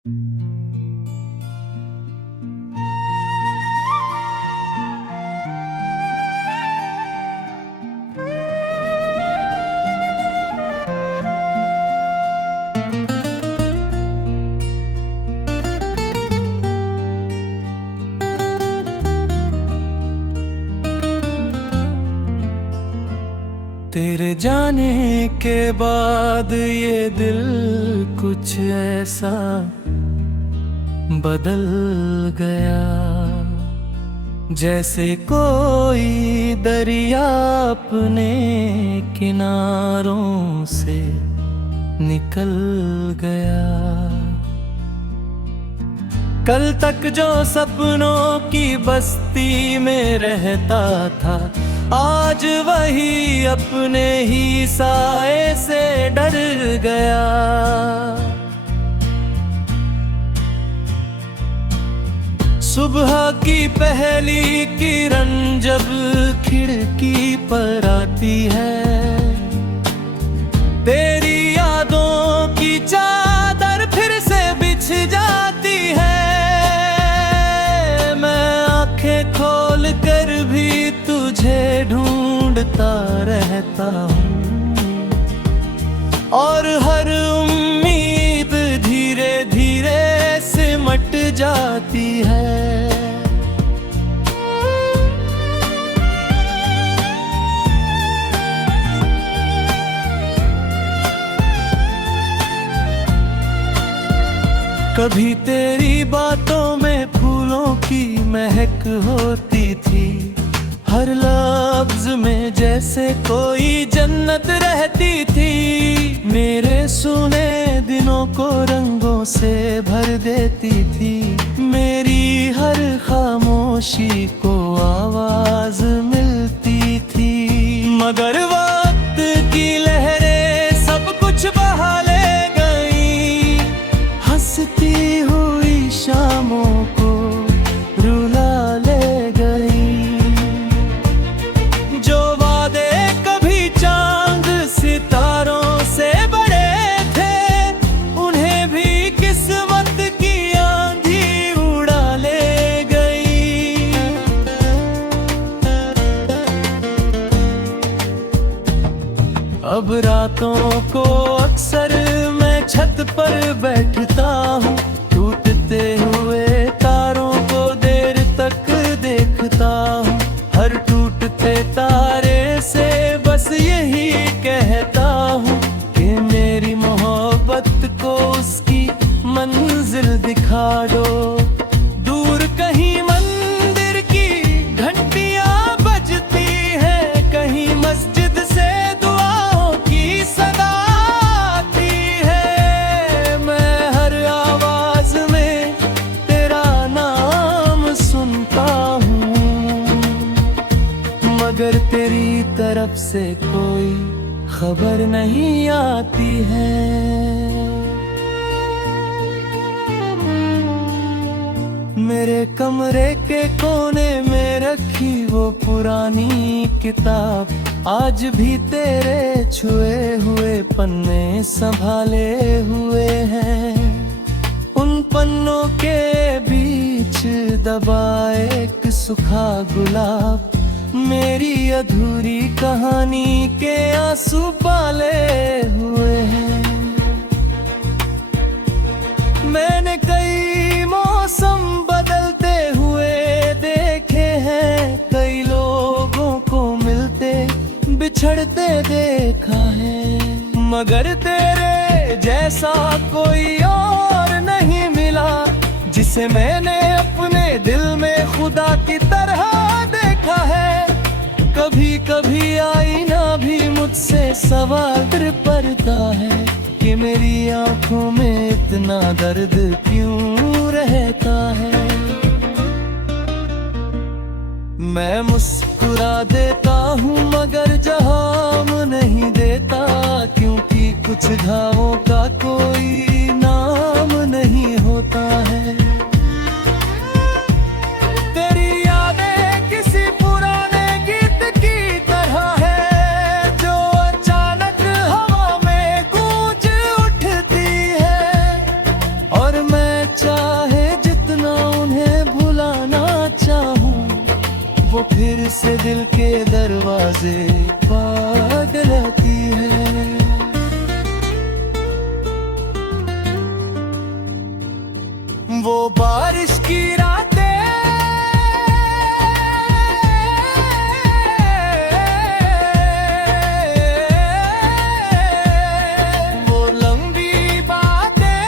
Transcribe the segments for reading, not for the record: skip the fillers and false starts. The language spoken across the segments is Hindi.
तेरे जाने के बाद ये दिल कुछ ऐसा बदल गया, जैसे कोई दरिया अपने किनारों से निकल गया। कल तक जो सपनों की बस्ती में रहता था, आज वही अपने ही साए से डर गया। सुबह की पहली किरण जब खिड़की पर आती है, तेरी यादों की चादर फिर से बिछ जाती है। मैं आंखें खोल कर भी तुझे ढूंढता रहता हूँ, और हर उम्मीद धीरे धीरे सिमट जाती है। कभी तेरी बातों में फूलों की महक होती थी, हर लफ्ज में जैसे कोई जन्नत रहती थी। मेरे सुने दिनों को रंगों से भर देती थी, मेरी हर खामोशी को आवाज मिलती थी। मगर वक्त की लहरें सब कुछ बहा ले गई, हंसती हुई शामों को रुला ले गई। जो वादे कभी चांद सितारों से बड़े थे, उन्हें भी किस्मत की आंधी उड़ा ले गई। अब रातों को अक्सर मैं छत पर बैठता हूँ, टूटते हुए तारों को देर तक देखता हूँ। हर टूटते तारे से बस यही कहता हूँ कि मेरी मोहब्बत को उसकी मंजिल दिखा दो। दूर कहीं मंदिर की घंटियां बजती हैं, कहीं मस्जिद से दुआओं की सदा आती है। मैं हर आवाज में तेरा नाम सुनता हूँ, मगर तेरी तरफ से कोई खबर नहीं आती है। मेरे कमरे के कोने में रखी वो पुरानी किताब आज भी तेरे छुए हुए पन्ने संभाले हुए हैं। उन पन्नों के बीच दबा एक सूखा गुलाब मेरी अधूरी कहानी के आंसू पाले हुए हैं। मैंने कई मौसम बदलते हुए देखे हैं, कई लोगों को मिलते बिछड़ते देखा है, मगर तेरे जैसा कोई और नहीं मिला, जिसे मैंने अपने दिल में खुदा की तरह देखा है। कभी कभी आईना भी मुझसे सवाल करता है कि मेरी आंखों में इतना दर्द क्यों रहता है। मैं मुस्कुरा देता हूँ मगर जवाब नहीं देता, क्योंकि कुछ घावों का कोई नाम नहीं होता है। तेरी यादें किसी पुराने गीत की तरह है, जो अचानक हवा में गूंज उठती है, और मैं फिर से दिल के दरवाजे पाद रहती है। वो बारिश की रातें, वो लंबी बातें,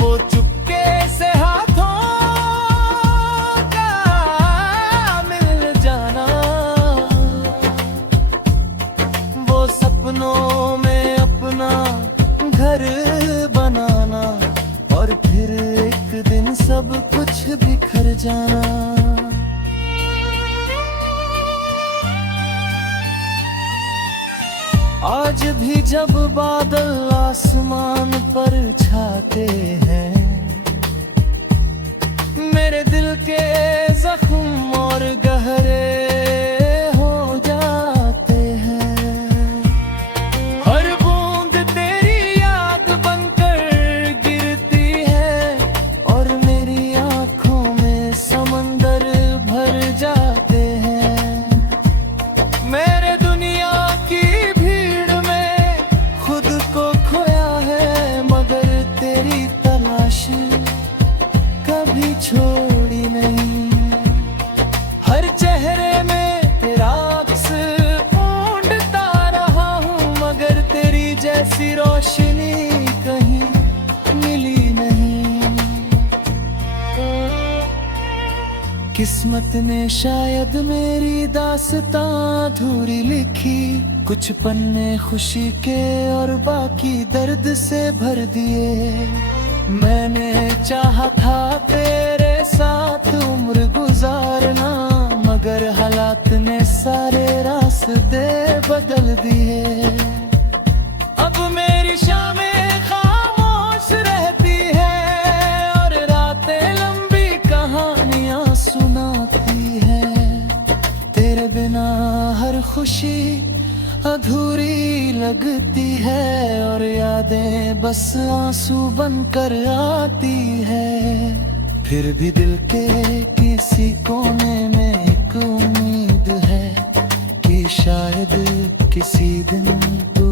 वो चुपके से हाथों का मिल जाना, वो सपनों में अपना घर बनाना, और फिर एक दिन सब कुछ बिखर जाना। आज भी जब बादल आसमान पर छाते हैं, मेरे दिल के जख्म और गहरे हो जाते हैं। हर बूंद तेरी याद बनकर गिरती है, और मेरी आंखों में समंदर भर जाते हैं। मेरे दुनिया की भीड़ में खुद को खोया है, मगर तेरी तलाश कभी छोड़ी नहीं। हर चेहरे में तेरा अक्स ढूंढता रहा हूँ, मगर तेरी जैसी रोशनी कहीं मिली नहीं। किस्मत ने शायद मेरी दास्तां अधूरी लिखी, कुछ पन्ने खुशी के और बाकी दर्द से भर दिए। मैंने चाहा था तेरे साथ उम्र गुजारना, मगर हालात ने सारे रास्ते बदल दिए। अब मेरी शामें खामोश रहती है, और रातें लंबी कहानियां सुनाती है। तेरे बिना हर खुशी अधूरी लगती है, और यादें बस आंसू बनकर आती है। फिर भी दिल के किसी कोने में एक उम्मीद है कि शायद किसी दिन तू